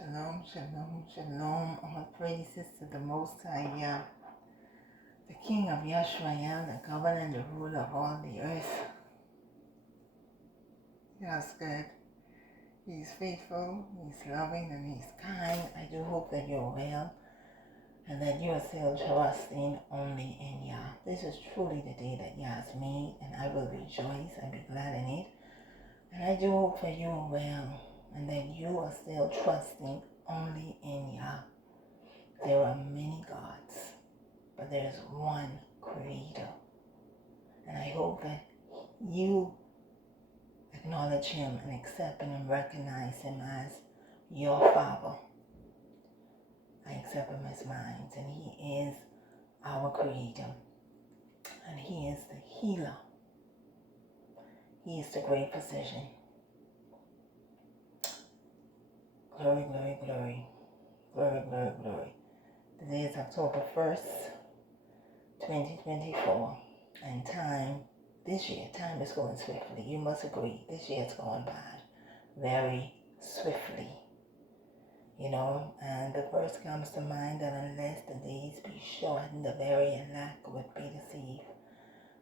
Shalom, shalom, shalom. All praises to the Most High Yah, the King of Yashmael, the governor and the ruler of all the earth. Yah's good. He's faithful, He's loving, and He's kind. I do hope that you're well and that you are still trusting only in Yah. This is truly the day that Yah has made, and I will rejoice and be glad in it. And I do hope that you are well and that you are still trusting only in Yah. There are many gods, but there's one Creator. And I hope that you acknowledge Him and accept Him and recognize Him as your Father. I accept Him as mine, and He is our Creator. And He is the healer. He is the great physician. Glory, glory, glory. Glory, glory, glory. Today is October 1st, 2024. And time is going swiftly. You must agree, this year is going by very swiftly. And the verse comes to mind that unless the days be shortened, the very elect would be deceived.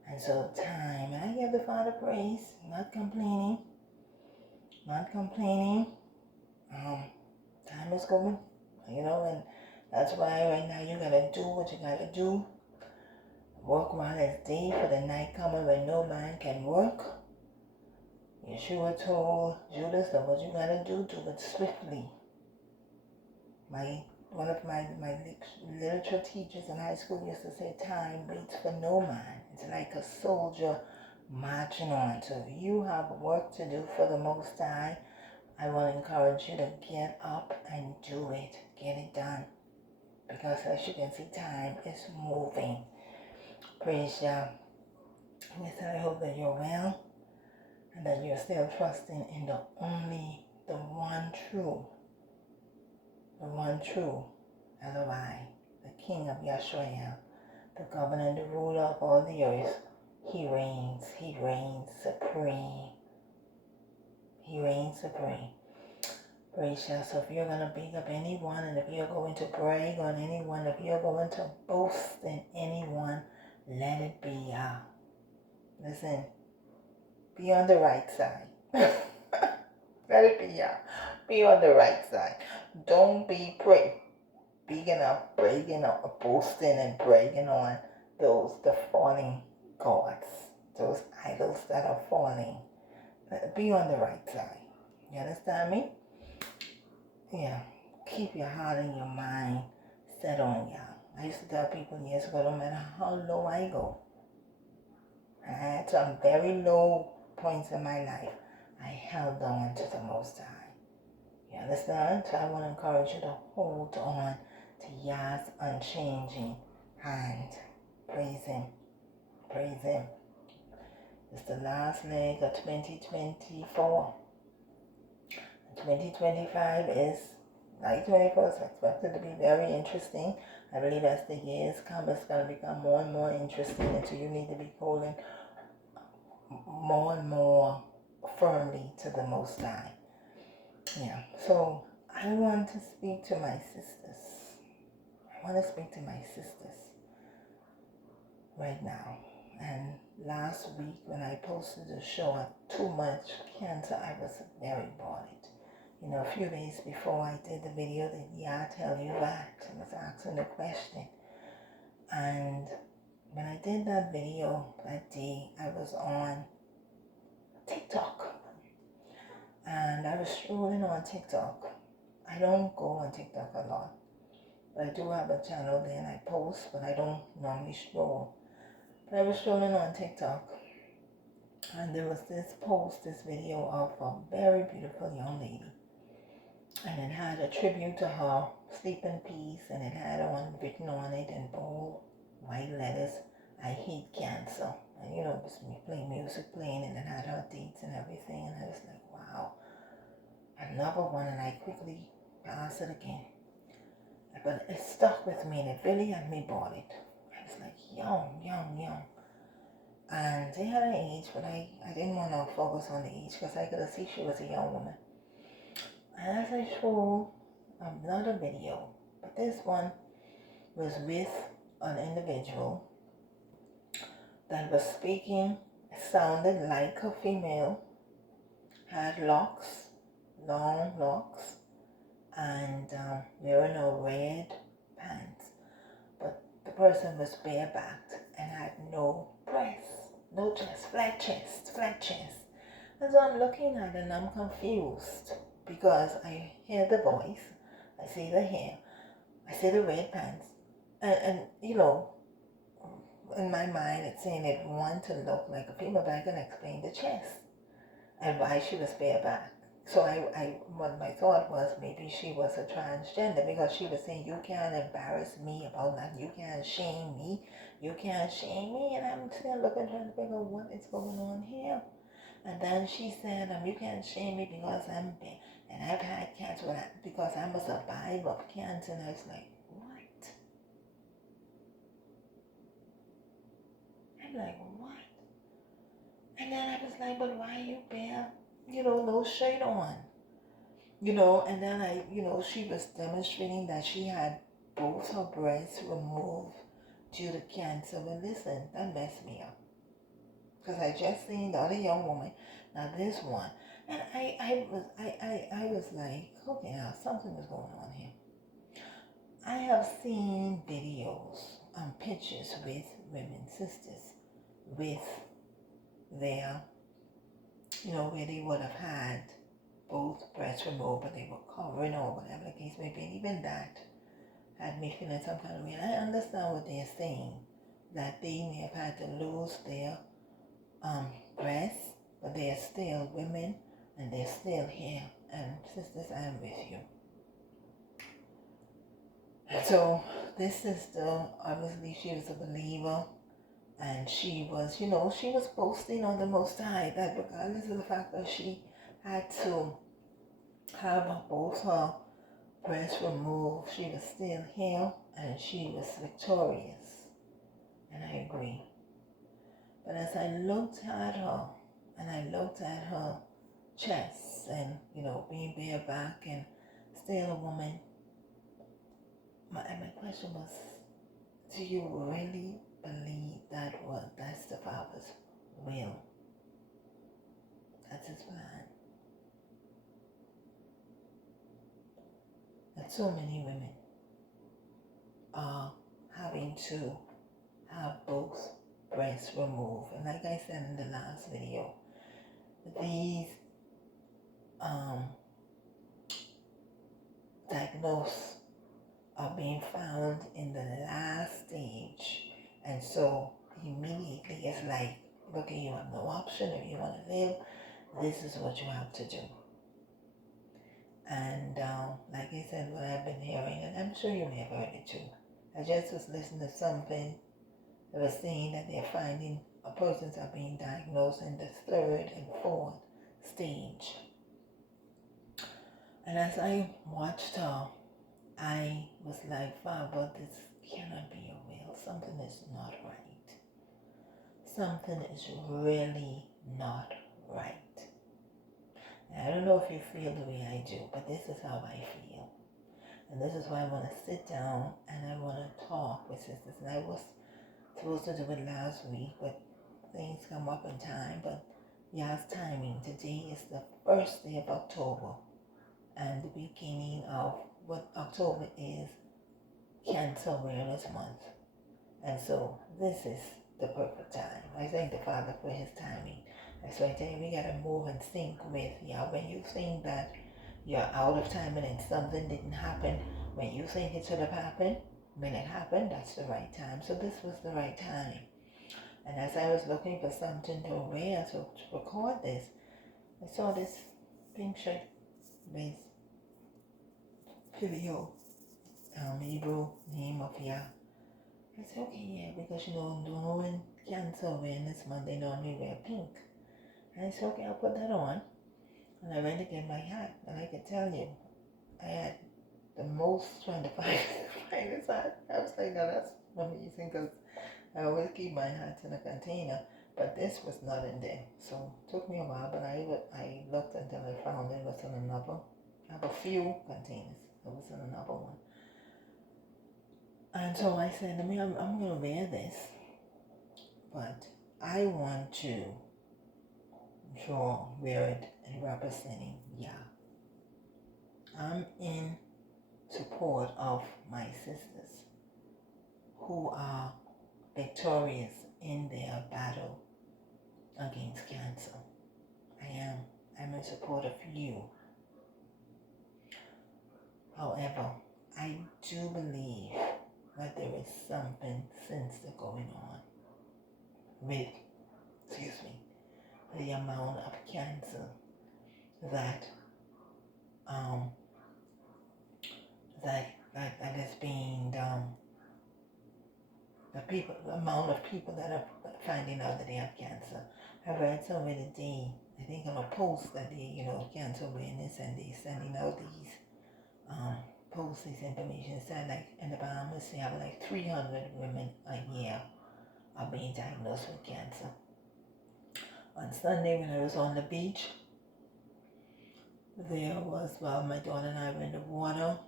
And so time, and I give the Father praise, not complaining. Time is going, and that's why right now you gotta do what you gotta do. Work while it's day, for the night coming when no man can work. Yeshua told Judas that what you gotta do it swiftly. One of my literature teachers in high school used to say, time waits for no man. It's like a soldier marching on. So if you have work to do for the Most High, I will encourage you to get up and do it. Get it done. Because as you can see, time is moving. Praise Yah. Yes, I hope that you're well and that you're still trusting in the one true Eloi, the King of Yashmael, the governor and the ruler of all the earth. He reigns supreme. He reigns supreme. Praise Yah. So if you're going to big up anyone, and if you're going to brag on anyone, if you're going to boast in anyone, let it be Yah. Listen, be on the right side. Let it be Yah. Be on the right side. Don't be bragging up, boasting and bragging on the falling gods, those idols that are falling. Be on the right side. You understand me? Yeah. Keep your heart and your mind set on Yah. I used to tell people years ago, no matter how low I go, I had some very low points in my life, I held on to the Most High. You understand? So I want to encourage you to hold on to Yah's unchanging hand. Praise Him. Praise Him. It's the last leg of 2024. 2025 is, like 2024, is expected to be very interesting. I believe as the years come, it's going to become more and more interesting, and so you need to be holding more and more firmly to the Most High. Yeah, so I want to speak to my sisters. Right now. And last week when I posted the show on too much cancer, I was very bothered. A few days before I did the video, did Yah tell you that? I was asking the question. And when I did that video that day, I was on TikTok. And I was strolling on TikTok. I don't go on TikTok a lot. But I do have a channel there and I post, but I don't normally stroll. But I was strolling on TikTok. And there was this video of a very beautiful young lady. And it had a tribute to her, sleep in peace, and it had written on it in bold white letters, I hate cancer. And it was music playing, and it had her dates and everything, and I was like, wow. Another one, and I quickly passed it again. But it stuck with me, and it really had me bothered. I was like, young. And they had an age, but I didn't want to focus on the age, because I could see she was a young woman. And as I strolled another video, but this one was with an individual that was speaking, sounded like a female, had locks, long locks, and wearing a red pants. But the person was barebacked and had no breasts, no chest, flat chest, flat chest. And so I'm looking at it and I'm confused because I hear the voice, I see the hair, I see the red pants, and you know, in my mind it's saying it wanted to look like a female, but I can explain the chest and why she was bareback. So what my thought was maybe she was a transgender because she was saying, you can't embarrass me about that, you can't shame me, you can't shame me, and I'm still looking trying to figure out what is going on here. And then she said, you can't shame me because I'm big and I've had cancer because I'm a survivor of cancer. And I was like, what? I'm like, what? And then I was like, but why you bear, no shirt on? And then she was demonstrating that she had both her breasts removed due to cancer. But listen, that messed me up. Because I just seen the other young woman, now this one, and I was like, okay, now something is going on here. I have seen videos, pictures with women, sisters, with their, where they would have had both breasts removed, but they were covering or whatever the case may be. And even that had me feeling some kind of way. And I understand what they're saying, that they may have had to lose their breasts, but they are still women and they're still here. And sisters, I'm with you. So this sister, obviously she was a believer, and she was, she was boasting on the Most High that regardless of the fact that she had to have both her breasts removed, she was still here and she was victorious. And I agree. But as I looked at her, and I looked at her chest and, being bareback and still a woman, my question was, do you really believe that's the Father's will? That's his plan. That so many women are having to have both breasts removed. And like I said in the last video, these diagnoses are being found in the last stage. And so immediately it's like, okay, you have no option. If you want to live, this is what you have to do. And like I said, what I've been hearing, and I'm sure you may have heard it too. I just was listening to something that was saying that they're finding persons are being diagnosed in the 3rd and 4th stage. And as I watched her, I was like, Father, this cannot be your will. Something is not right. Something is really not right. And I don't know if you feel the way I do, but this is how I feel. And this is why I want to sit down and I want to talk with sisters. And I was supposed to do it last week, but things come up in time. But Yah's timing. Today is the first day of October and the beginning of what October is, Cancer Awareness Month. And so this is the perfect time. I thank the Father for his timing. And so I tell you, we got to move and sync with Yah. When you think that you're out of time and something didn't happen, when you think it should have happened, when it happened, that's the right time. So this was the right time. And as I was looking for something to wear to record this, I saw this pink shirt with video, Hebrew name of Yah. I said, okay, yeah, because during Cancer Awareness Month, they normally wear pink. And I said, okay, I'll put that on. And I went to get my hat. And I can tell you, I had the most trying to find this hat. I was like, no, that's amazing because I always keep my hats in a container. But this was not in there. So it took me a while, but I looked until I found it was in another. I have a few containers. There was another one. And so I said, I'm going to wear this, but I want to wear it and representing Yah. I'm in support of my sisters who are victorious in their battle against cancer. I'm in support of you. However, I do believe that there is something sinister going on with, the amount of cancer that is being the amount of people that are finding out that they have cancer. I read somewhere today, I think on a post that they, cancer awareness, and they sending out these posts, this information. Said like in the Bahamas they have like 300 women a year are being diagnosed with cancer. On Sunday when I was on the beach, there was, my daughter and I were in the water,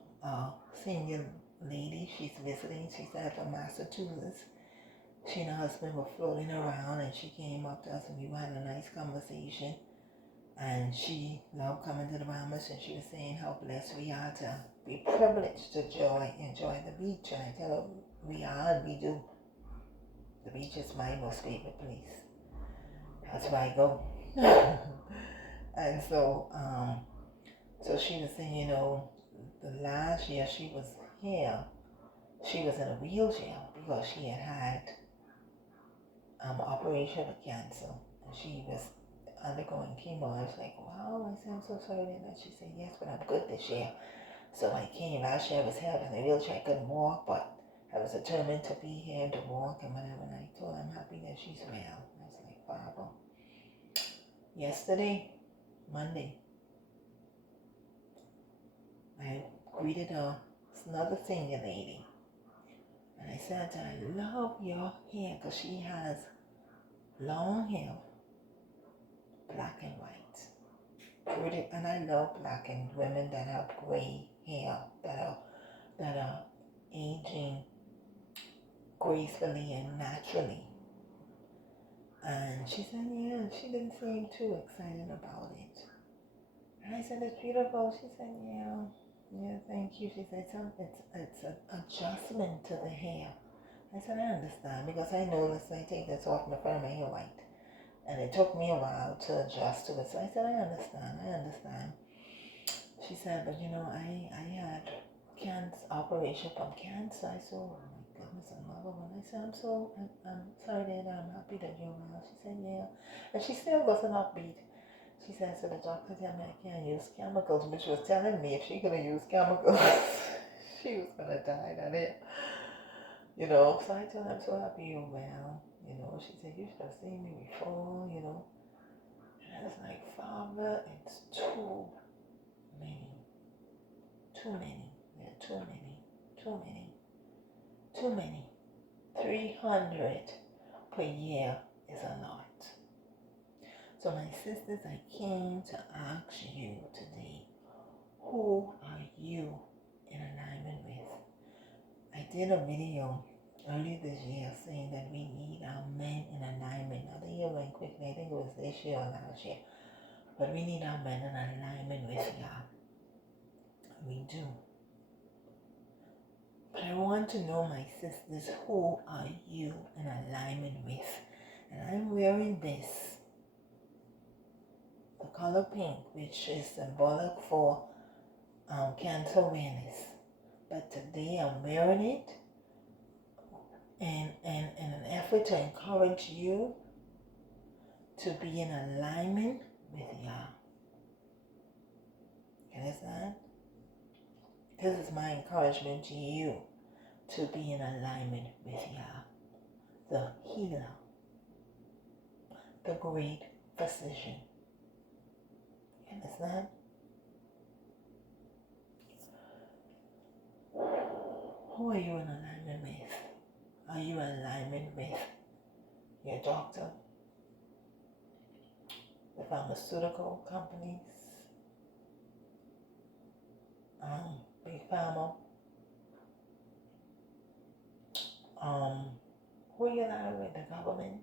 senior lady, she's visiting, she's from Massachusetts. She and her husband were floating around, and she came up to us and we had a nice conversation. And she loved coming to the Bahamas, and she was saying how blessed we are to be privileged to enjoy the beach. And I tell her we are and we do. The beach is my most favorite place. That's where I go. And so she was saying, the last year she was here, she was in a wheelchair because she had operation for cancer, and she was undergoing chemo. I was like, wow. I said, I'm so sorry. And she said, yes, but I'm good this year. So I came. Last year I was here in a wheelchair. I couldn't walk, but I was determined to be here to walk and whatever. And I told her I'm happy that she's well. I was like, Father. Yesterday, Monday, I greeted another senior lady. And I said, I love your hair, because she has long hair, black and white. Pretty, and I love black and women that have gray hair, that are aging gracefully and naturally. And she said, yeah, she didn't seem too excited about it. And I said, it's beautiful. She said, yeah, thank you. She said, it's an adjustment to the hair. I said, I understand, because I noticed I take this off, my front of my hair white. And it took me a while to adjust to it. So I said, I understand. She said, but I had operation from cancer. I said, oh my goodness, another one. I said, I'm sorry that I'm happy that you're well. She said, yeah. And she still wasn't upbeat. She said, so the doctor told me I can't use chemicals, which was telling me if she could have used chemicals, she was going to die that day. So I told her, I'm so happy you're well. She said, you should have seen me before, And I was like, Father, it's too many. There are too many. 300 per year is a lot. So my sisters, I came to ask you today, who are you in alignment with? I did a video earlier this year saying that we need our men in alignment. Now the year went quickly. I think it was this year or last year. But we need our men in alignment with Yah. We do. But I want to know, my sisters, who are you in alignment with? And I'm wearing this, the color pink, which is symbolic for cancer awareness. But today I'm wearing it in an effort to encourage you to be in alignment with Yah. You understand? This is my encouragement to you, to be in alignment with Yah, the healer, the great physician. You understand? Who are you in alignment with? Are you in alignment with your doctor, the pharmaceutical companies, Big Pharma. Who are you aligned with? The government?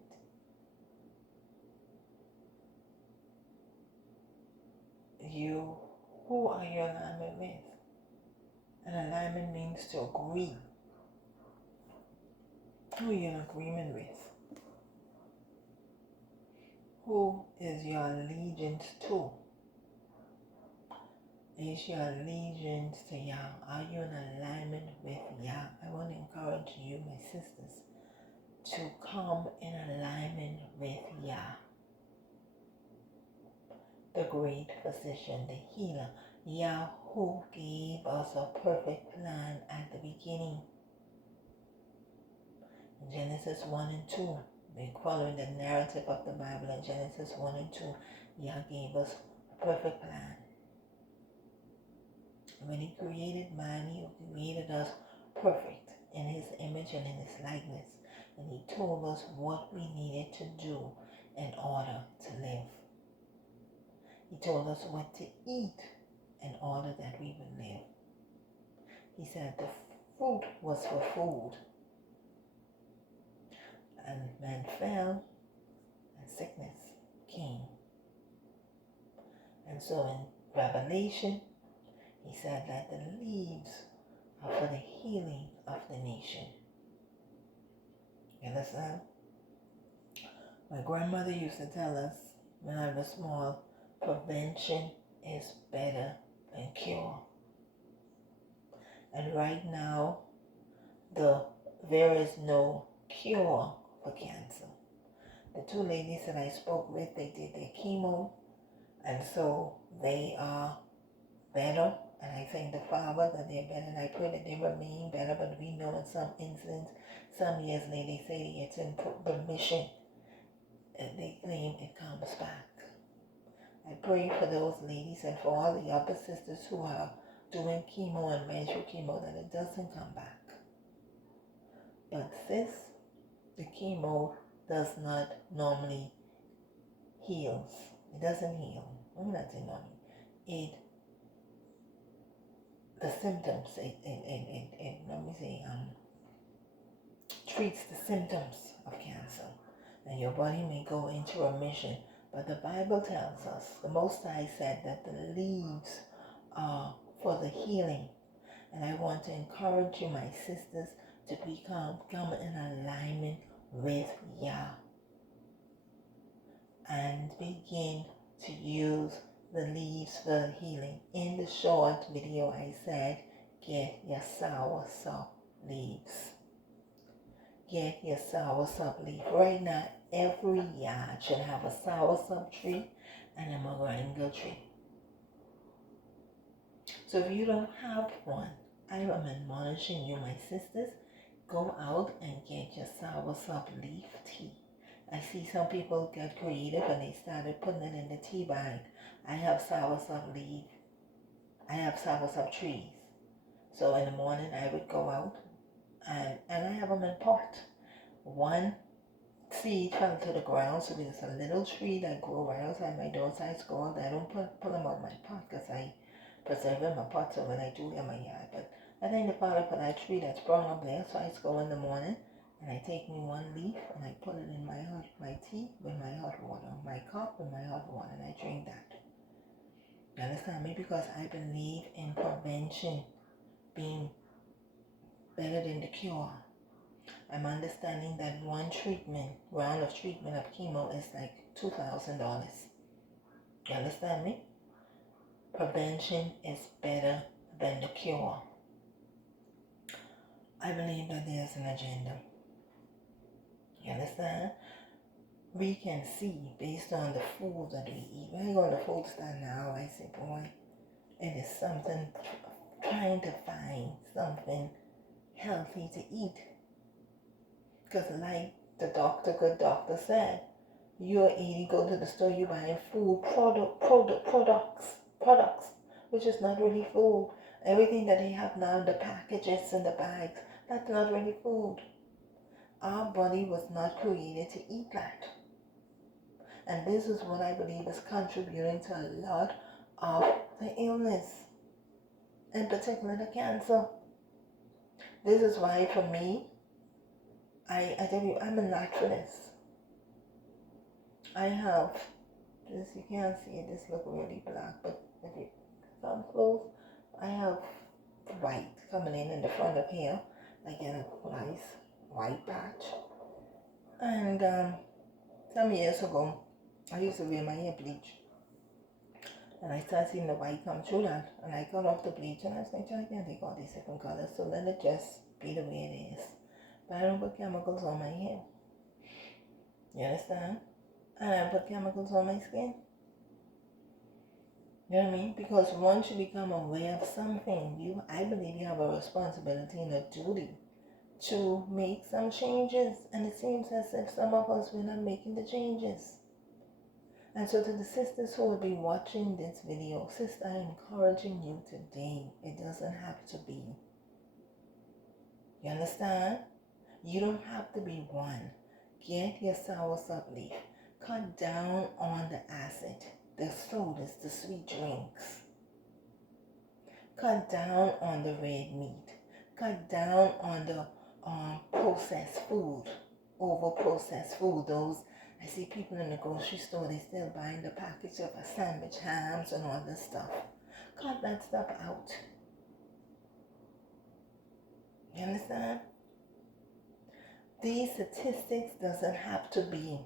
Who are you alignment with? An alignment means to agree. Who are you in agreement with? Who is your allegiance to? Is your allegiance to Yah? Are you in alignment with Yah? I want to encourage you, my sisters, to come in alignment with Yah, the great physician, the healer, Yah, who gave us a perfect plan at the beginning. In Genesis 1 and 2, we're following the narrative of the Bible. In Genesis 1 and 2, Yah gave us a perfect plan. When He created man, He created us perfect in His image and in His likeness. And He told us what we needed to do in order to live. He told us what to eat in order that we would live. He said the fruit was for food. And man fell and sickness came. And so in Revelation, He said that the leaves are for the healing of the nation. You understand? My grandmother used to tell us when I was small, prevention is better than cure. And right now, there is no cure for cancer. The two ladies that I spoke with, they did their chemo, and so they are better. And I thank the Father that they're better, and I pray that they remain better. But we know in some instances, some years later, they say it's in remission, and they claim it comes back. I pray for those ladies and for all the other sisters who are doing chemo and menstrual chemo that it doesn't come back. But sis, the chemo does not normally heals. It doesn't heal. I'm not saying normally. The symptoms, treats the symptoms of cancer. And your body may go into remission. But the Bible tells us, the Most High said that the leaves are for the healing. And I want to encourage you, my sisters, to come in alignment with Yah. And begin to use the leaves for healing. In the short video I said, get your soursop leaves. Get your soursop leaf. Right now, every yard should have a soursop tree and a moringa tree. So if you don't have one, I am admonishing you, my sisters, go out and get your soursop leaf tea. I see some people get creative and they started putting it in the tea bag. I have soursop leaf. I have soursop trees. So in the morning I would go out and I have them in pot. One seed fell to the ground, so there's a little tree that grew right outside my door, so I scored. I don't pull them out of my pot because I preserve them in my pot so when I do get my yard. But I think the Father for that tree that's sprung up there, so I go in the morning and I take me one leaf and I put it in my tea with my hot water, my cup with my hot water, and I drink that. You understand me? Because I believe in prevention being better than the cure. I'm understanding that one round of treatment of chemo is like $2,000. You understand me? Prevention is better than the cure. I believe that there's an agenda. You understand? We can see based on the food that we eat. When I go to the food stand now, I say, boy, it is something, trying to find something healthy to eat. Because like the good doctor said, you're eating, go to the store, you're buying food, products, which is not really food. Everything that they have now, the packages and the bags, that's not really food. Our body was not created to eat that. And this is what I believe is contributing to a lot of the illness. in particular the cancer. This is why for me, I tell you, I'm a naturalist. I have this, you can't see it, this look really black, but if you come close, I have white coming in the front of here. I get a nice white patch. And some years ago, I used to wear my hair bleach. And I started seeing the white come through that. And I got off the bleach and I was like, I can't take all these different colors, so let it just be the way it is. But I don't put chemicals on my hair. You understand? And I don't put chemicals on my skin. You know what I mean? Because once you become aware of something, I believe you have a responsibility and a duty to make some changes. And it seems as if some of us, we're not making the changes. And so to the sisters who will be watching this video, sister, I'm encouraging you today. It doesn't have to be. You understand? You don't have to be one. Get your soursop leaf. Cut down on the acid, the sodas, the sweet drinks. Cut down on the red meat. Cut down on the processed food, over processed food. Those, I see people in the grocery store, they still buying the package of a sandwich, hams and all this stuff. Cut that stuff out. You understand? These statistics doesn't have to be.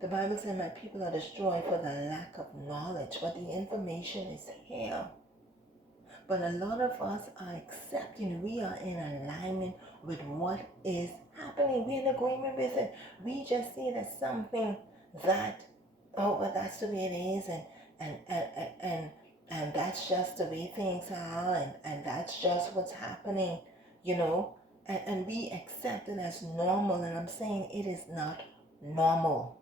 The Bible says my people are destroyed for the lack of knowledge, but the information is here. But a lot of us are accepting, we are in alignment with what is happening. We're in agreement with it. We just see it as something that, well, that's the way it is, and that's just the way things are, and that's just what's happening, and we accept it as normal, and I'm saying it is not normal.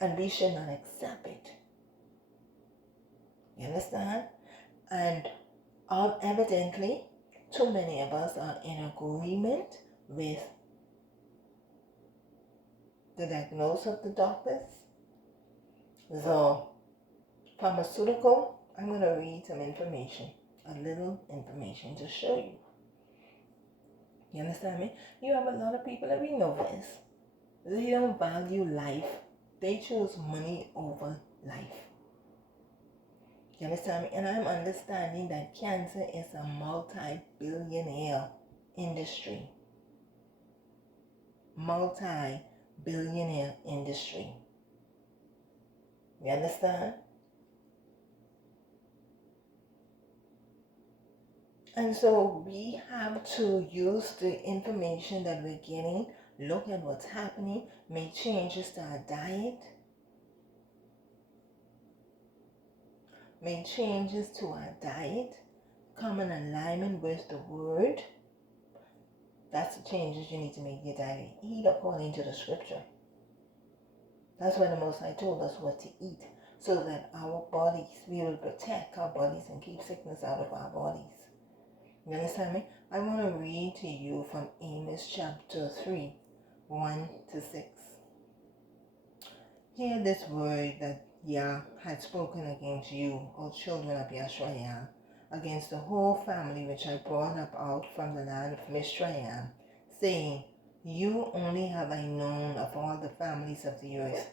And we should not accept it. You understand? And evidently, too many of us are in agreement with the diagnosis of the doctors. The pharmaceutical, I'm going to read some information, a little information to show you. You understand me? You have a lot of people that we know this. They don't value life. They choose money over life. You understand me? And I'm understanding that cancer is a multi-billionaire industry. Multi-billionaire industry. You understand? And so we have to use the information that we're getting, look at what's happening, make changes to our diet, come in alignment with the word. That's the changes you need to make your diet. Eat according to the scripture. That's why the Most High told us what to eat, so that our bodies, we will protect our bodies and keep sickness out of our bodies. You understand me? I want to read to you from Amos chapter 3, 1 to 6. Hear this word that Yah had spoken against you, O children of Yashua, against the whole family which I brought up out from the land of Mizraim, saying, You only have I known of all the families of the earth.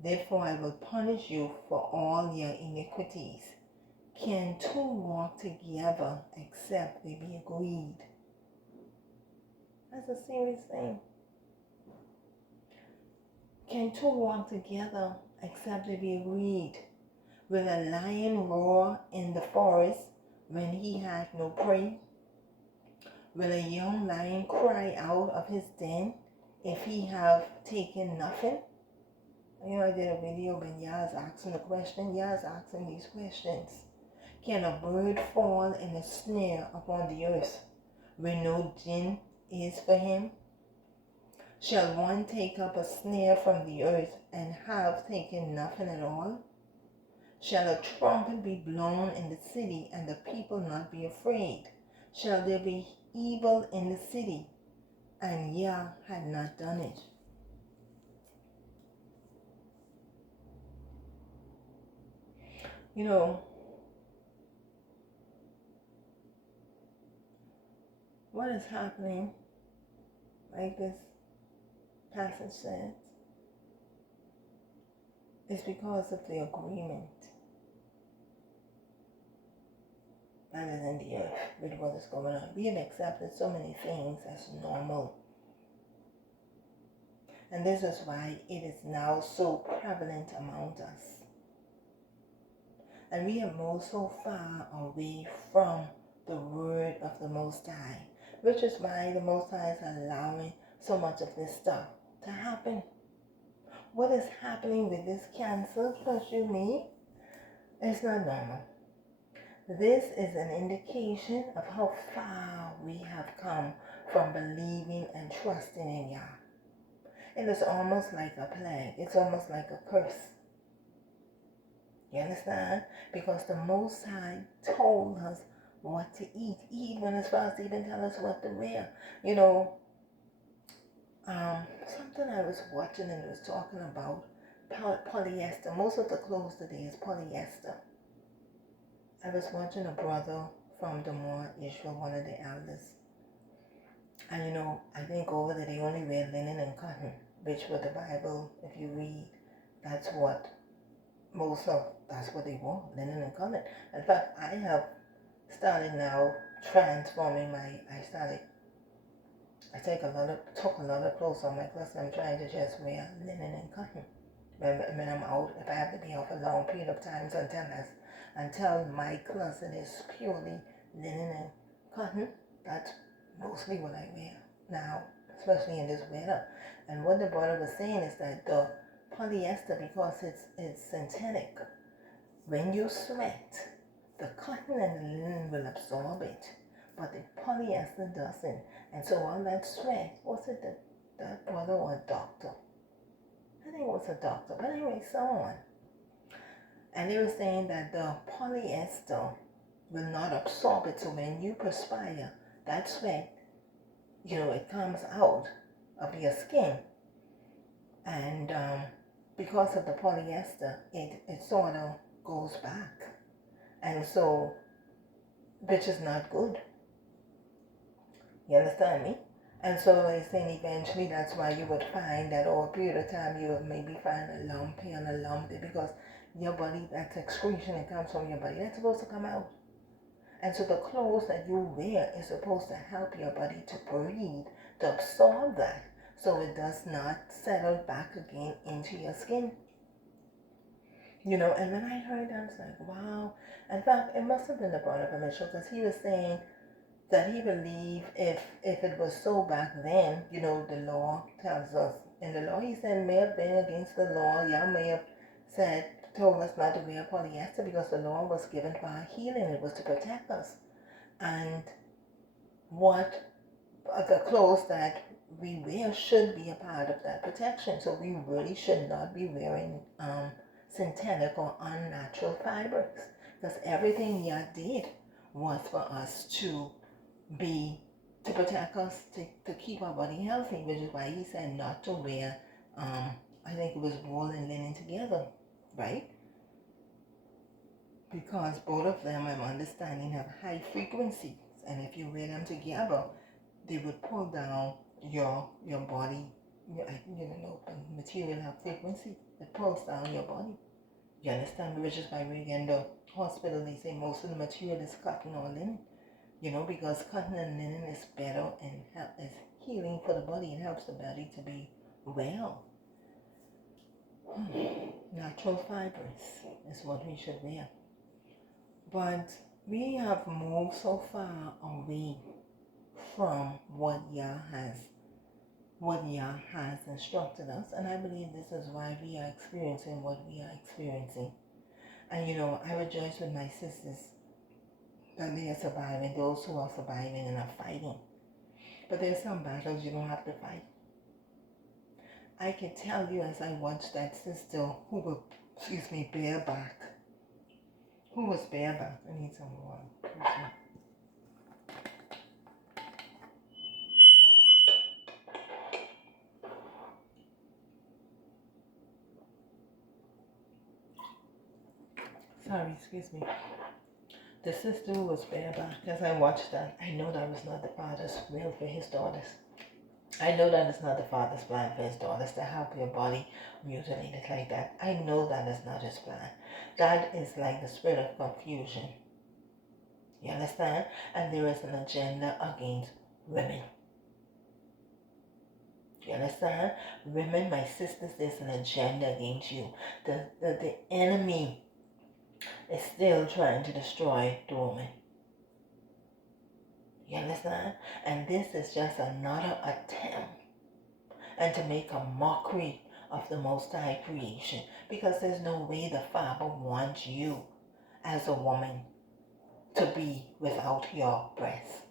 Therefore I will punish you for all your iniquities. Can two walk together except they be agreed? That's a serious thing. Can two walk together except they be agreed? Will a lion roar in the forest when he had no prey? Will a young lion cry out of his den if he have taken nothing? I did a video when Yah's asking the question. Yah's asking these questions. Can a bird fall in a snare upon the earth where no gin is for him? Shall one take up a snare from the earth and have taken nothing at all? Shall a trumpet be blown in the city and the people not be afraid? Shall there be evil in the city and Yah had not done it? what is happening, like this passage says, is because of the agreement that is in the earth with what is going on. We have accepted so many things as normal. And this is why it is now so prevalent among us. And we have moved so far away from the word of the Most High, which is why the Most High is allowing so much of this stuff to happen. What is happening with this cancer plus you me is not normal. This is an indication of how far we have come from believing and trusting in Yah. It is almost like a plague. It's almost like a curse. You understand? Because the Most High told us what to eat. He even as far as even tell us what to wear. You know, something I was watching and it was talking about polyester. Most of the clothes today is polyester. I was watching a brother from Demore, Israel, one of the elders. And you know, I think over there they only wear linen and cotton, which with the Bible, if you read, that's what they wore, linen and cotton. In fact, I have started now transforming I took a lot of clothes on my clothes. I'm trying to just wear linen and cotton. When I'm out, if I have to be out for a long period of time, until my closet is purely linen and cotton, that's mostly what I wear now, especially in this weather. And what the brother was saying is that the polyester, because it's synthetic, when you sweat, the cotton and the linen will absorb it, but the polyester doesn't. And so all that sweat, was it that brother or a doctor? I think it was a doctor, but anyway, someone. And they were saying that the polyester will not absorb it, so when you perspire, that sweat, it comes out of your skin. And because of the polyester, it sort of goes back. And so, which is not good. You understand me? And so they saying eventually that's why you would find that over a period of time you would maybe find a lump here and a lump there, because your body, that's excretion that comes from your body, that's supposed to come out. And so the clothes that you wear is supposed to help your body to breathe, to absorb that, so it does not settle back again into your skin. And when I heard that, I was like, wow. In fact, it must have been the brother from Mitchell, because he was saying that he believed if it was so back then, the law tells us, in the law he said may have been against the law. Y'all may have told us not to wear polyester because the law was given for our healing. It was to protect us. And what the clothes that we wear should be a part of that protection. So we really should not be wearing synthetic or unnatural fabrics, because everything Yah did was for us to protect us, to keep our body healthy, which is why he said not to wear, I think it was wool and linen together, right? Because both of them, I'm understanding, have high frequencies, and if you wear them together, they would pull down your body. Material have frequency that pulls down your body. You understand? Which is why we in the hospital, they say most of the material is cotton or linen. Because cotton and linen is better and is healing for the body. It helps the body to be well. Natural fibers is what we should wear. But we have moved so far away from what Yah has instructed us, and I believe this is why we are experiencing what we are experiencing. And I rejoice with my sisters that they are surviving, those who are surviving and are fighting. But there's some battles you don't have to fight. I can tell you, as I watched that sister who was, bareback. Who was bareback? I need some water. Sorry, excuse me. The sister who was bareback, as I watched that, I know that was not the father's will for his daughters. I know that it's not the father's plan for his daughters to have your body mutilated like that. I know that is not his plan. That is like the spirit of confusion. You understand? And there is an agenda against women. You understand? Women, my sisters, there's an agenda against you. The enemy is still trying to destroy the woman. You understand? And this is just another attempt and to make a mockery of the Most High creation, because there's no way the Father wants you as a woman to be without your breasts,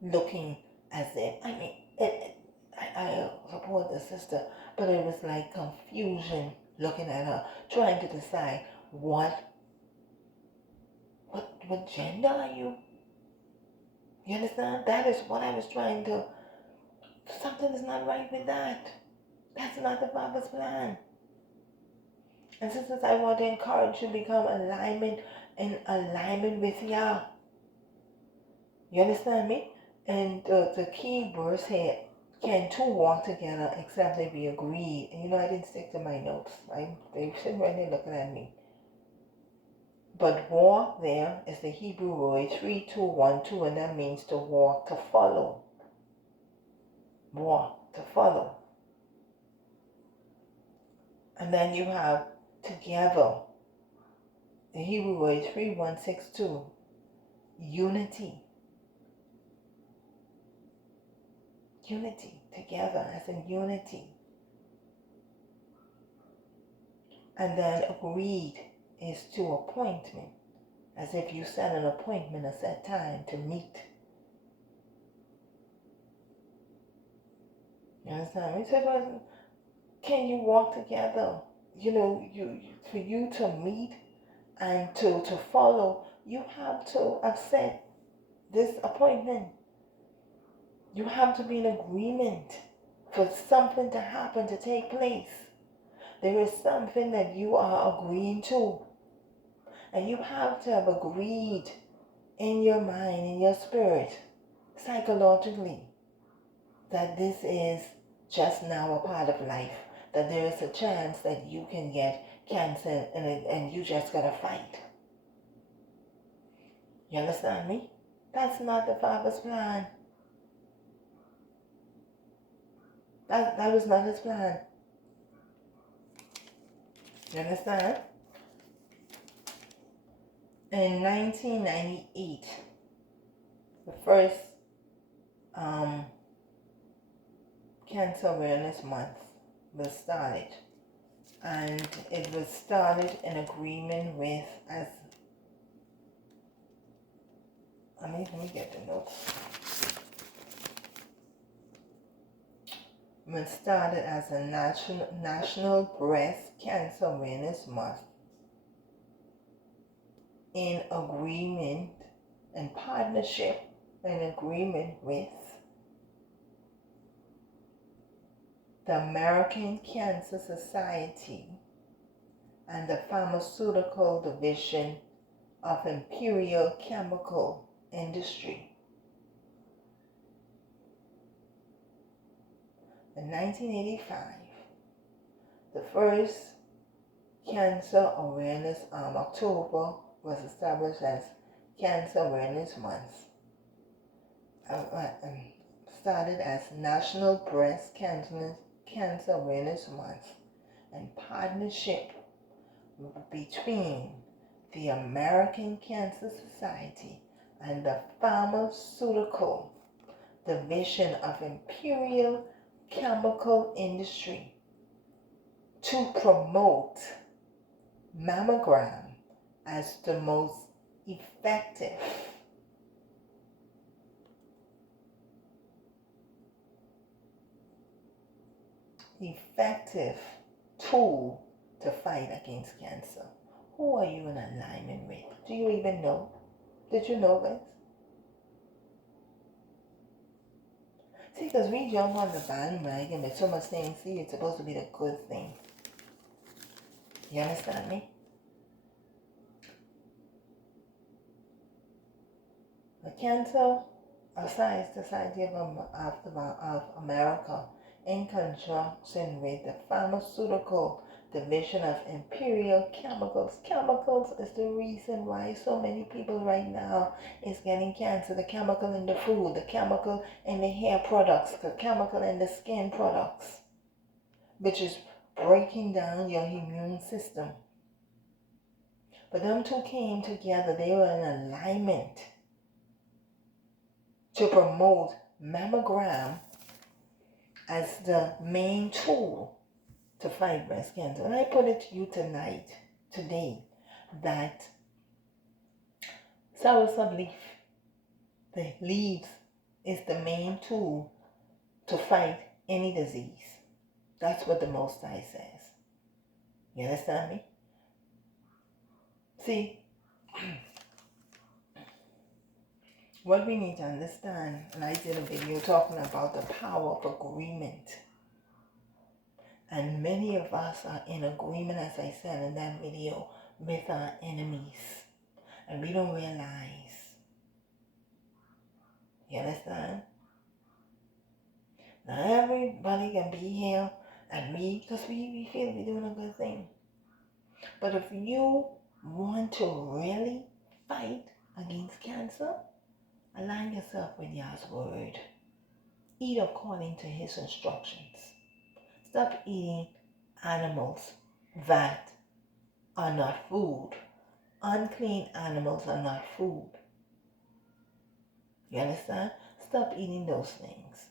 looking as if, I support the sister, but it was like confusion looking at her, trying to decide what gender are you? You understand? That is what I was trying to, something is not right with that. That's not the Father's plan. And sisters, I want to encourage you to become in alignment with Yah. You understand me? And the key verse here, can two walk together except they be agreed? And I didn't stick to my notes. They sitting right there looking at me. But walk there is the Hebrew word 3-2-1-2, and that means to walk, to follow. Walk, to follow. And then you have together, the Hebrew word 3-1-6-2, unity. Unity, together, as in unity. And then agreed is to appointment, as if you set an appointment, a set time to meet. You understand? We said, can you walk together? For you to meet and to follow, you have to accept this appointment. You have to be in agreement for something to happen, to take place. There is something that you are agreeing to. And you have to have agreed in your mind, in your spirit, psychologically, that this is just now a part of life. That there is a chance that you can get cancer and you just gotta fight. You understand me? That's not the Father's plan. That was not his plan. You understand? In 1998, the first Cancer Awareness Month was started. And it was started in agreement with, let me get the notes. It was started as a National Breast Cancer Awareness Month in agreement and partnership and agreement with the American Cancer Society and the Pharmaceutical Division of Imperial Chemical Industry. In 1985, the first Cancer Awareness October was established as Cancer Awareness Month. Started as National Breast Cancer Awareness Month, and partnership between the American Cancer Society and the Pharmaceutical Division of Imperial Chemical Industry to promote mammogram as the most effective tool to fight against cancer. Who are you in alignment with? Do you even know? Did you know this? See, because we jump on the bandwagon with so much things. See, it's supposed to be the good thing. You understand me? The Cancer Society of America, in conjunction with the Pharmaceutical Division of Imperial Chemicals. Chemicals is the reason why so many people right now is getting cancer. The chemical in the food, the chemical in the hair products, the chemical in the skin products, which is breaking down your immune system. But them two came together. They were in alignment to promote mammogram as the main tool to fight breast cancer. And I put it to you today, that soursop leaf, the leaves, is the main tool to fight any disease. That's what the Most High says. You understand me? See, what we need to understand, and I did a video talking about the power of agreement. And many of us are in agreement, as I said in that video, with our enemies. And we don't realize. You understand? Now everybody can be here and because we feel we're doing a good thing. But if you want to really fight against cancer, align yourself with Yah's word. Eat according to his instructions. Stop eating animals that are not food. Unclean animals are not food. You understand? Stop eating those things.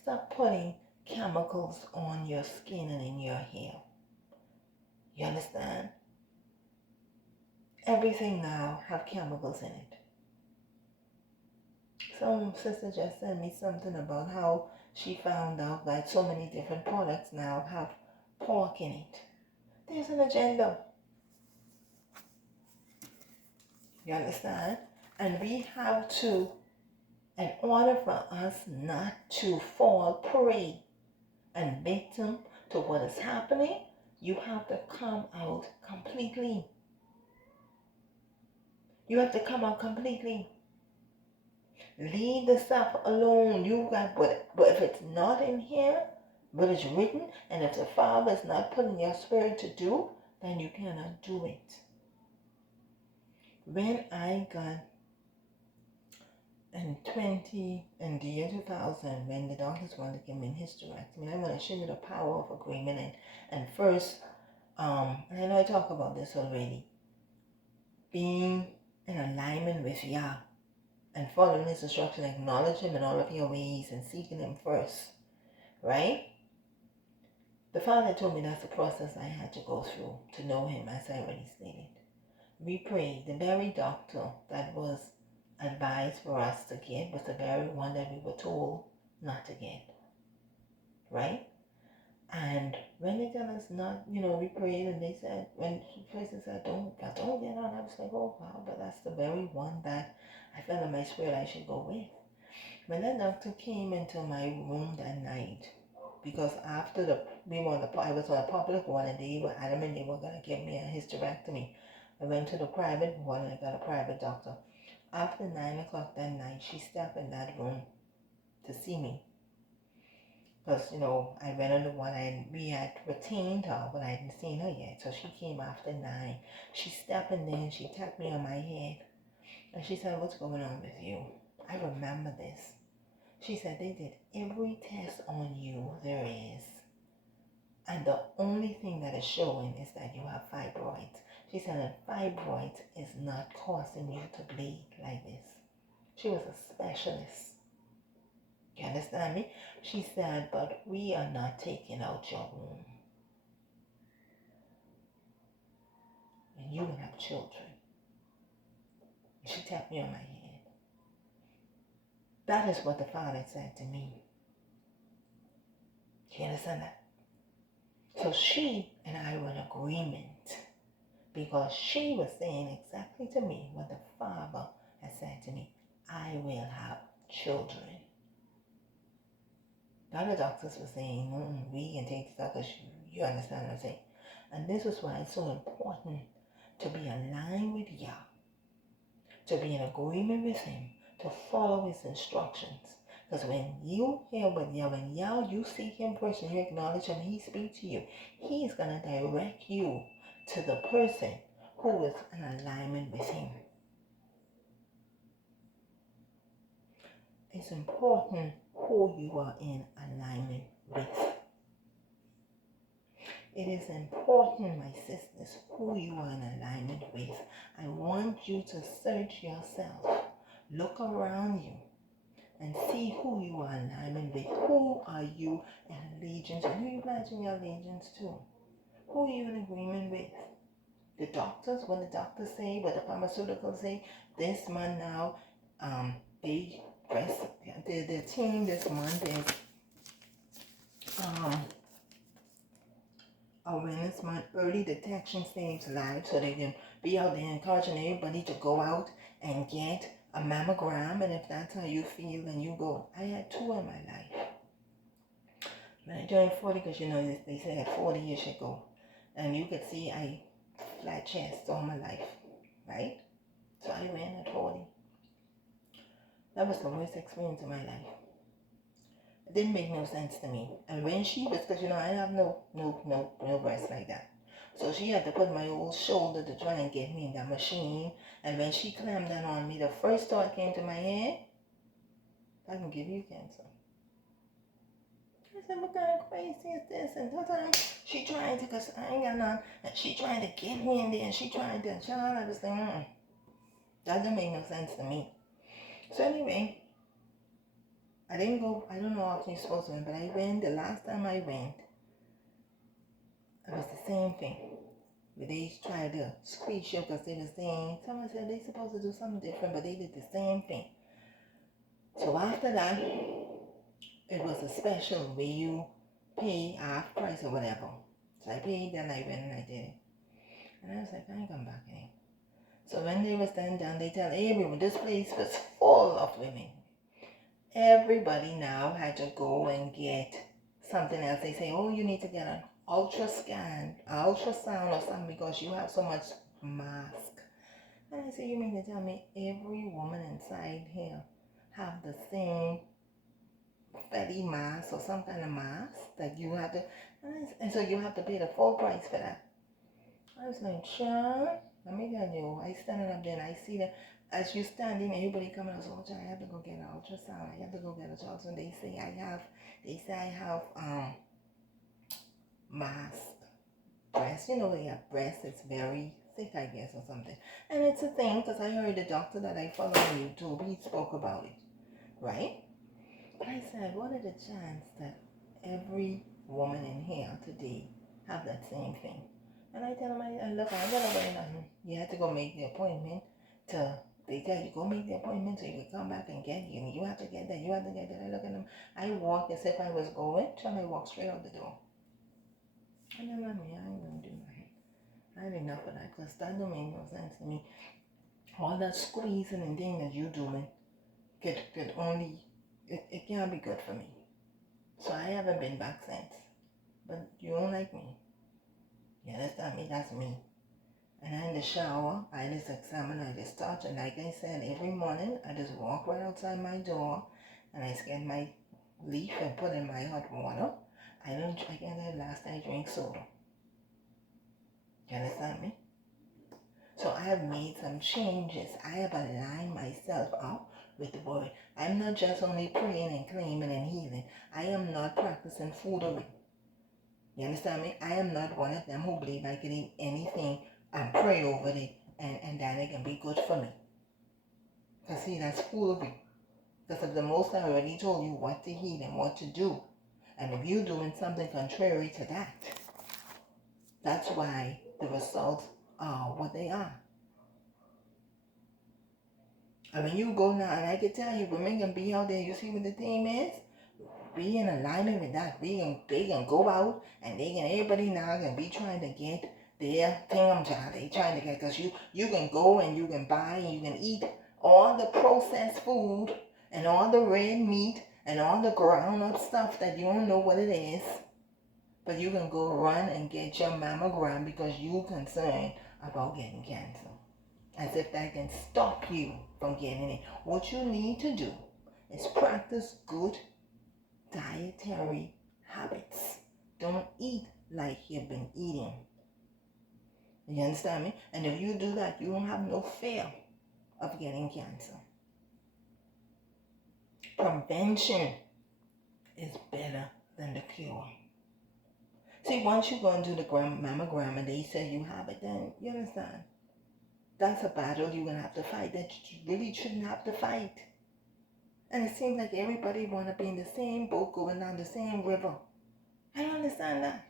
Stop putting chemicals on your skin and in your hair. You understand? Everything now have chemicals in it. Some sister just sent me something about how she found out that so many different products now have pork in it. There's an agenda. You understand? And we have to, in order for us not to fall prey and victim to what is happening, you have to come out completely. You have to come out completely. Leave the stuff alone. You got, but if it's not in here, but it's written, and if the Father is not putting your spirit to do, then you cannot do it. When I got in the year 2000, when the doctors wanted to give me a hysterectomy, I want to show you the power of agreement. And first, and I know I talked about this already, being in alignment with Yah and following his instruction, acknowledge him in all of your ways and seeking him first, right? The Father told me that's the process I had to go through to know him, as I already stated. We prayed. The very doctor that was advised for us to get was the very one that we were told not to get, right? And when they tell us not, we prayed, and they said, when the person said, don't get on, I was like, oh wow, but that's the very one that I felt in my spirit I should go with. When that doctor came into my room that night, because after I was on a public one, and they were adamant they were going to give me a hysterectomy. I went to the private one and I got a private doctor. After 9 o'clock that night, she stepped in that room to see me. Because, I went on the one and we had retained her, but I hadn't seen her yet. So she came after 9. She stepped in there and she tapped me on my head. And she said, what's going on with you? I remember this. She said, they did every test on you there is. And the only thing that is showing is that you have fibroids. She said that fibroids is not causing you to bleed like this. She was a specialist. You understand me? She said, but we are not taking out your womb. And you will have children. She tapped me on my head. That is what the Father said to me. You understand that? So she and I were in agreement, because she was saying exactly to me what the Father had said to me. I will have children. The other doctors were saying, we can take this out, because you understand what I'm saying. And this is why it's so important to be aligned with Yah, to be in agreement with him, to follow his instructions. Because when you hear when you seek him first and you acknowledge him, he speaks to you, he's going to direct you to the person who is in alignment with him. It's important who you are in alignment with. It is important, my sisters, who you are in alignment with. I want you to search yourself. Look around you and see who you are in alignment with. Who are you in allegiance? Who are you pledging your allegiance to? Who are you in agreement with? The doctors, what the doctors say, what the pharmaceuticals say. This month now, the team this month is awareness month. Early detection saves lives, so they can be out there encouraging everybody to go out and get a mammogram. And if that's how you feel, then you go. I had 2 in my life. When I joined 40, because they say at 40 you should go, and you could see I flat chest all my life, right? So I went at 40. That was the worst experience of my life. It didn't make no sense to me. And when she was, because I have no breast like that. So she had to put my old shoulder to try and get me in that machine. And when she clamped that on me, the first thought came to my head, I can give you cancer. I said, what kind of crazy is this? And she trying to, because I ain't got none, and she trying to get me in there, and she trying to, child, I was like, that didn't make no sense to me. So anyway, I didn't go, I don't know how you're supposed to win, but I went, the last time I went, it was the same thing. But they tried to squeeze you because they were saying, someone said they're supposed to do something different, but they did the same thing. So after that, it was a special where you pay half price or whatever. So I paid, then I went and I did it. And I was like, I ain't come back here. So when they were standing down, they tell everyone, this place was full of women. Everybody now had to go and get something else. They say, oh, you need to get an ultrasound or something because you have so much mask. And I say, you mean to tell me every woman inside here have the same fatty mask or some kind of mask that you have to, and so you have to pay the full price for that. I was like, sure. Let me tell you, I standing up there and I see that as you standing, everybody coming out, so I have to go get an ultrasound. I have to go get a ultrasound. They say I have mask breast. They have breast. It's very thick, I guess, or something. And it's a thing because I heard the doctor that I follow on YouTube, he spoke about it, right? I said, what are the chances that every woman in here today have that same thing? And I tell him, look, I gotta wear nothing. You have to go make the appointment they tell you, go make the appointment so you can come back and get you. And you have to get that, you have to get that. I look at them, I walk as if I was going, trying to walk straight out the door. I never me, I ain't gonna do nothing. I had enough of that, because that don't make no sense to me. All that squeezing and thing that you doing could only, it can't be good for me. So I haven't been back since. But you don't like me. You understand me? That's me. And in the shower, I just examine, I just touch, and like I said, every morning, I just walk right outside my door, and I get my leaf and put in my hot water. I can't say last I drink soda. You understand me? So I have made some changes. I have aligned myself up with the word. I'm not just only praying and claiming and healing. I am not practicing foolery. You understand me? I am not one of them who believe I can eat anything and pray over it and then it can be good for me. Because see, that's foolery. Because if the Most High already told you what to eat and what to do, and if you're doing something contrary to that, that's why the results are what they are. And when you go now, and I can tell you, women can be out there, you see what the theme is? Be in alignment with that. They can go out and everybody now can be trying to get their thingamajig. They trying to get, because you can go and you can buy and you can eat all the processed food and all the red meat and all the ground up stuff that you don't know what it is. But you can go run and get your mammogram because you're concerned about getting cancer. as if that can stop you from getting it. What you need to do is practice good dietary habits. Don't eat like you've been eating. You understand me? And if you do that, you don't have no fear of getting cancer. Prevention is better than the cure. See, once you go and do the mammogram and they say you have it, then you understand. That's a battle you're going to have to fight that you really shouldn't have to fight. And it seems like everybody want to be in the same boat going down the same river. I don't understand that.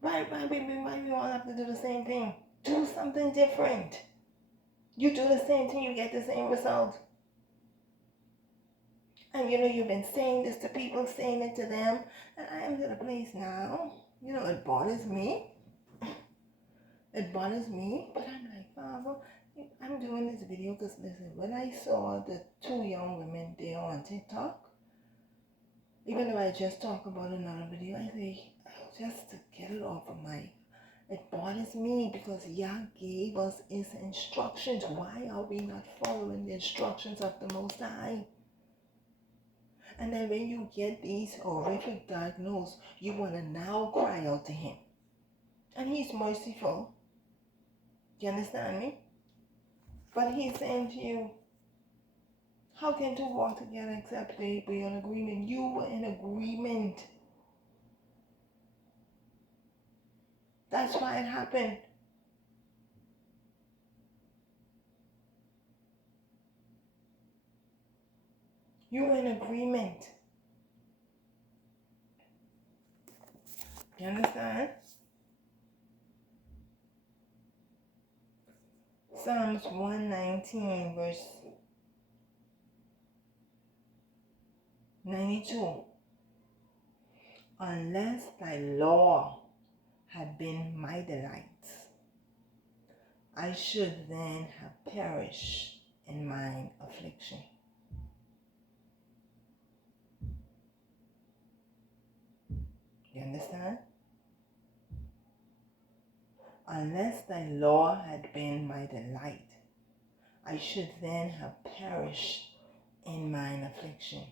Why we all have to do the same thing? Do something different. You do the same thing, you get the same result. And you've been saying this to people, saying it to them, and I am to the place now. It bothers me. It bothers me, but I'm like, Father, I'm doing this video because, listen, when I saw the two young women there on TikTok, even though I just talked about another video, I say, just to get it off of it bothers me because Yah gave us his instructions. Why are we not following the instructions of the Most High? And then when you get these horrific diagnoses, you want to now cry out to him. And he's merciful. You understand me? But he's saying to you, how can two walk together except they be in agreement? You were in agreement. That's why it happened. You were in agreement. You understand? Psalms 119 verse 92. Unless thy law had been my delights, I should then have perished in mine affliction. You understand? Unless thy law had been my delight, I should then have perished in mine affliction.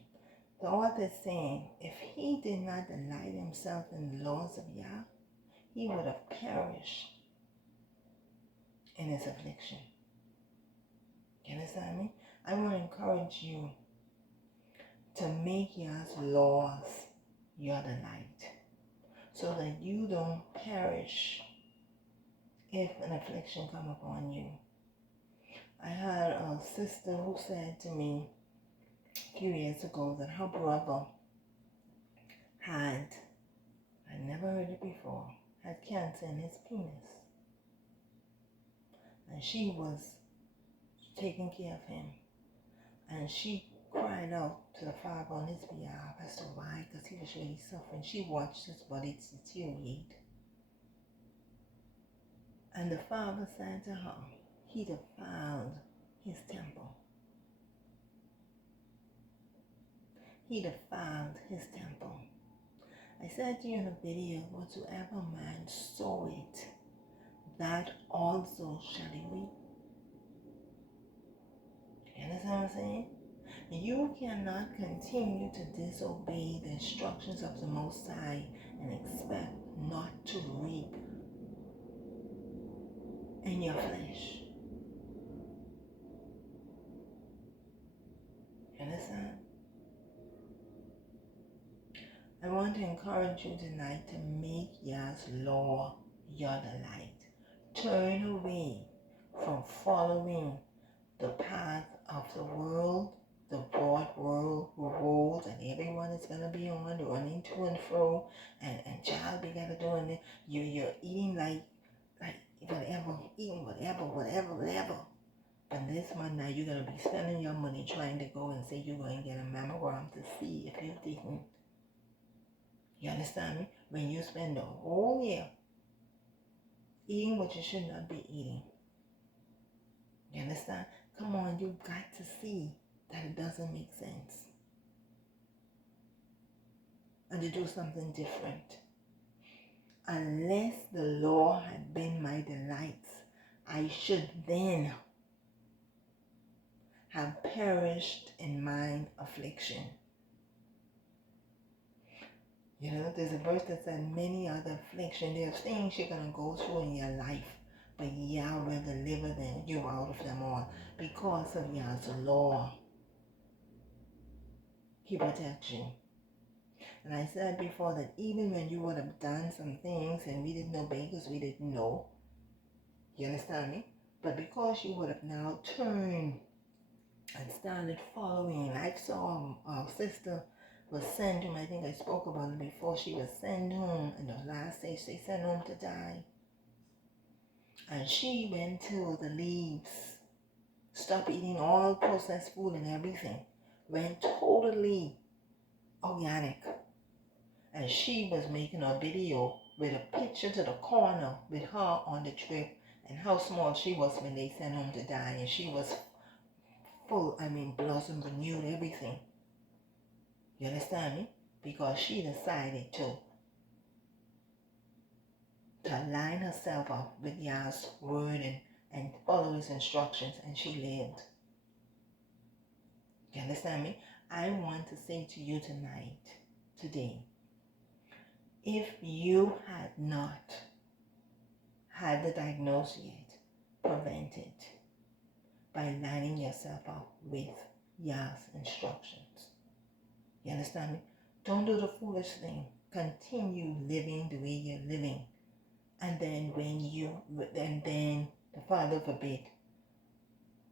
The author is saying, if he did not delight himself in the laws of Yah, he would have perished in his affliction. You understand me? I want to encourage you to make Yah's laws your delight, so that you don't perish if an affliction come upon you. I had a sister who said to me a few years ago that her brother had, I never heard it before, had cancer in his penis. And she was taking care of him. And she cried out to the Father on his behalf as to why, because he was really suffering. She watched his body deteriorate. And the Father said to her, he defiled his temple. He defiled his temple. I said to you in a video, whatsoever man soweth, that also shall he reap. You understand what I'm saying? You cannot continue to disobey the instructions of the Most High and expect not to reap in your flesh. You understand? I want to encourage you tonight to make Yah's law your delight. Turn away from following the path of the world, the broad world road that everyone is going to be on, running to and fro, and child, we got to do it. You're eating like whatever, eating whatever. But this month now you're going to be spending your money trying to go and say you're going to get a mammogram to see if you've eaten. You understand me? When you spend the whole year eating what you should not be eating. You understand? Come on, you've got to see that it doesn't make sense. And to do something different. Unless the law had been my delights, I should then have perished in mine affliction. You know, there's a verse that said many other affliction. There are things you're going to go through in your life, but Yah will deliver you out of them all because of Yah's law. He protects you. And I said before that even when you would have done some things and we didn't obey because we didn't know, you understand me? But because you would have now turned and started following, I saw our sister was sent home. I think I spoke about it before. She was sent home in the last stage. They sent home to die. And she went to the leaves, stopped eating all processed food and everything, went totally organic. And she was making a video with a picture to the corner with her on the trip and how small she was when they sent home to die. And she was full, blossom, renewed, everything. You understand me? Because she decided to line herself up with Yah's word and follow his instructions, and she lived. You understand me? I want to say to you today, if you had not had the diagnosis yet, prevent it by lining yourself up with Yah's instructions. You understand me? Don't do the foolish thing. Continue living the way you're living. And then the Father forbid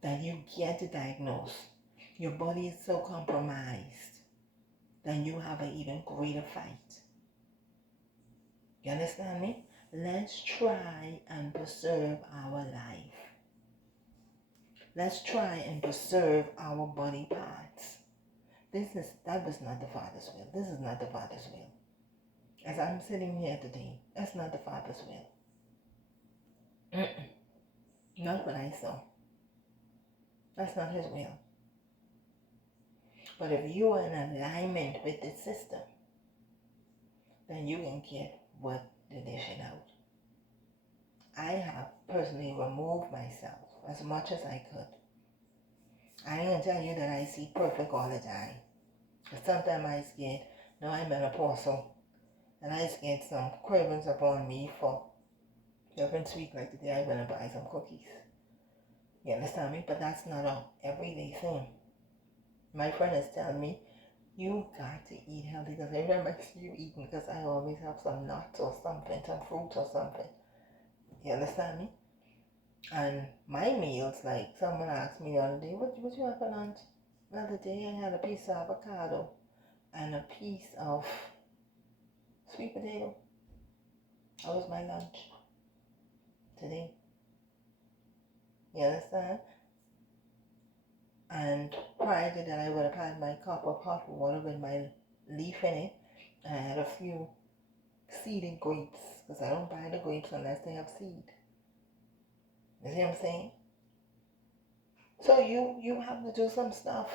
that you get a diagnosis, your body is so compromised, then you have an even greater fight. You understand me? Let's try and preserve our life. Let's try and preserve our body parts. That was not the Father's will. This is not the Father's will. As I'm sitting here today, that's not the Father's will. Not what I saw. That's not his will. But if you are in alignment with the system, then you can get what they're dishing out. I have personally removed myself as much as I could. I ain't gonna tell you that I see perfect all the time. But sometimes I get, no, I'm an apostle, and I just get some cravings upon me for different sweet. Like today I'm gonna buy some cookies. You understand me? But that's not an everyday thing. My friend is telling me, you got to eat healthy, because every time I see you eating, because I always have some nuts or something, some fruit or something. You understand me? And my meals, like someone asked me the other day, what you have for lunch? The other day I had a piece of avocado and a piece of sweet potato. That was my lunch today. You understand? And prior to that, I would have had my cup of hot water with my leaf in it. I had a few seeded grapes, because I don't buy the grapes unless they have seed. You see what I'm saying? So you have to do some stuff.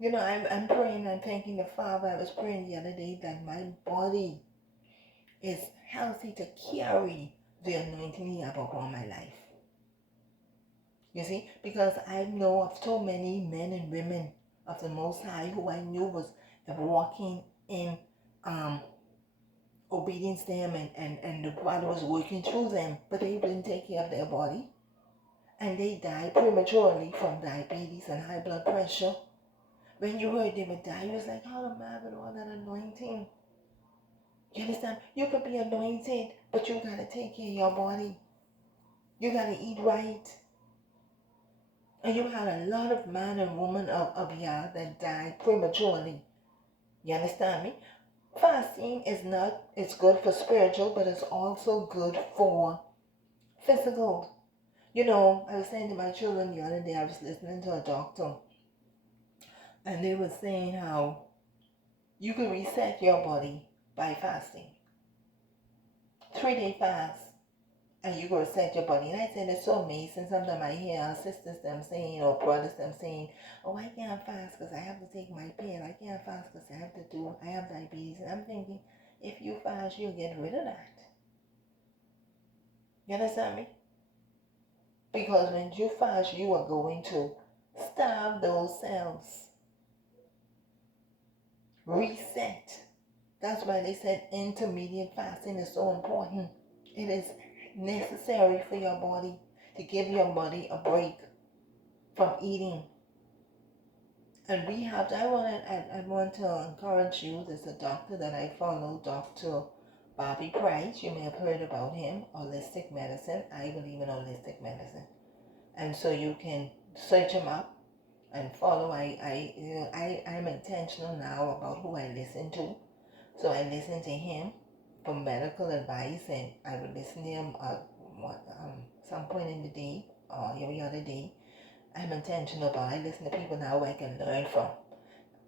You know, I'm praying, I'm thanking the Father. I was praying the other day that my body is healthy to carry the anointing He has upon my life. You see, because I know of so many men and women of the Most High who I knew was walking in obedience to Him, and the Father was working through them, but they didn't take care of their body. And they died prematurely from diabetes and high blood pressure. When you heard they would die, you was like, how am I with all that anointing? You understand? You could be anointed, but you got to take care of your body. You got to eat right. And you had a lot of man and woman of Yah that died prematurely. You understand me? Fasting it's good for spiritual, but it's also good for physical. You know, I was saying to my children the other day, I was listening to a doctor, and they were saying how you can reset your body by fasting. 3-day fast, and you go reset your body. And I said, it's so amazing. Sometimes I hear our sisters them saying, or brothers them saying, oh, I can't fast because I have to take my pill. I can't fast because I have diabetes. And I'm thinking, if you fast, you'll get rid of that. You understand me? Because when you fast, you are going to starve those cells. Reset. That's why they said intermediate fasting is so important. It is necessary for your body to give your body a break from eating. And I want to encourage you. There's a doctor that I follow, Dr. Bobby Price. You may have heard about him, holistic medicine. I believe in holistic medicine. And so you can search him up and follow. I'm intentional now about who I listen to. So I listen to him for medical advice, and I would listen to him at some point in the day or every other day. I'm intentional about I listen to people now I can learn from.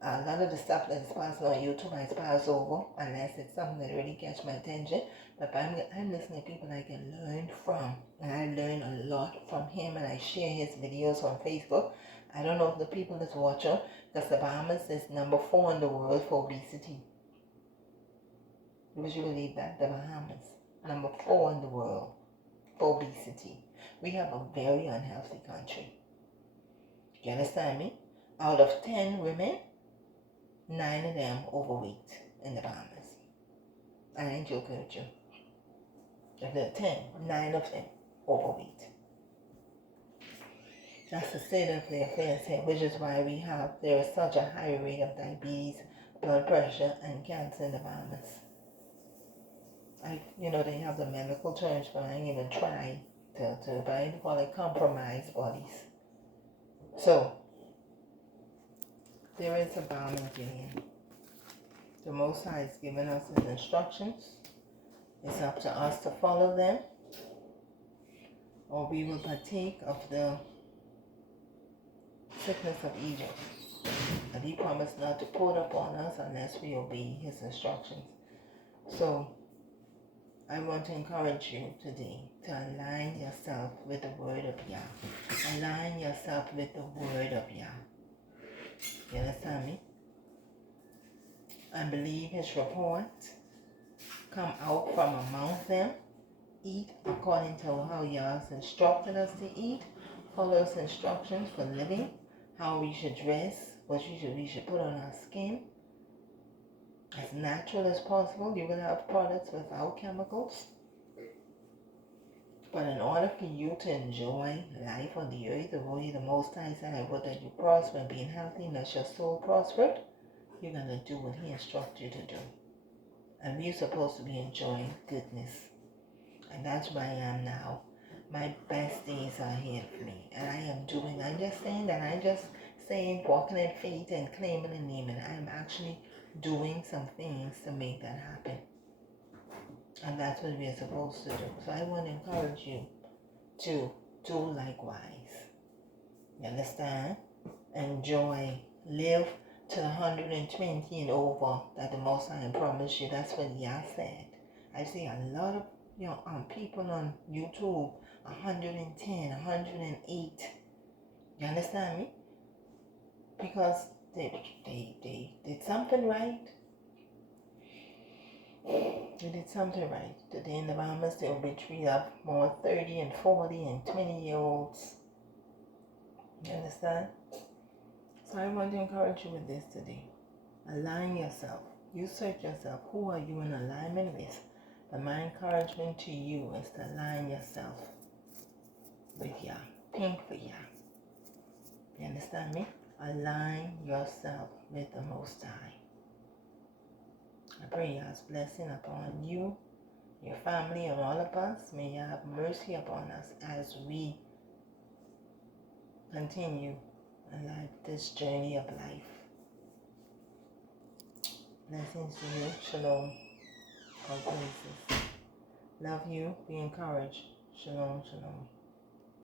A lot of the stuff that is passed on YouTube I pass over unless it's something that really catches my attention. But I'm listening to people I can learn from, and I learn a lot from him, and I share his videos on Facebook. I don't know if the people that's watching, because the Bahamas is number 4 in the world for obesity. Would you believe that? The Bahamas, number 4 in the world for obesity. We have a very unhealthy country. You understand me? Out of 10 women, 9 of them overweight in the Bahamas. I ain't joking with you. Of the 10, 9 of them overweight. That's the state of the affairs here, which is why there is such a high rate of diabetes, blood pressure, and cancer in the Bahamas. They have the medical terms, but I ain't even try but I call it compromised bodies. So, there is a balance in. The Most High has given us his instructions. It's up to us to follow them, or we will partake of the sickness of Egypt. And he promised not to pour it upon us unless we obey his instructions. So, I want to encourage you today to align yourself with the word of Yah. Align yourself with the word of Yah. You understand me? And believe his report. Come out from among them. Eat according to how Yah has instructed us to eat. Follow his instructions for living. How we should dress. What we should put on our skin. As natural as possible. You will have products without chemicals. But in order for you to enjoy life on the earth, the way the Most High said, I would that you prosper and be healthy, and that your soul prospered, you're going to do what he instructed you to do. And we're supposed to be enjoying goodness. And that's where I am now. My best days are ahead of me. And I'm just saying, walking in faith and claiming and naming. I'm actually doing some things to make that happen. And that's what we're supposed to do. So I want to encourage you to do likewise. You understand? Enjoy. Live to the 120 and over that the Most High promised you. That's what Yah said. I see a lot of people on YouTube, 110, 108. You understand me? Because they did something right. They did something right. Today in the Bahamas, they'll retreat up more 30 and 40 and 20-year-olds. You understand? So I want to encourage you with this today. Align yourself. You search yourself. Who are you in alignment with? But my encouragement to you is to align yourself with Yah. Pink for Yah. You understand me? Align yourself with the Most High. I pray Yah's blessing upon you, your family, and all of us. May Yah have mercy upon us as we continue in this journey of life. Blessings to you. Shalom. All praises. Love you. Be encouraged. Shalom, shalom.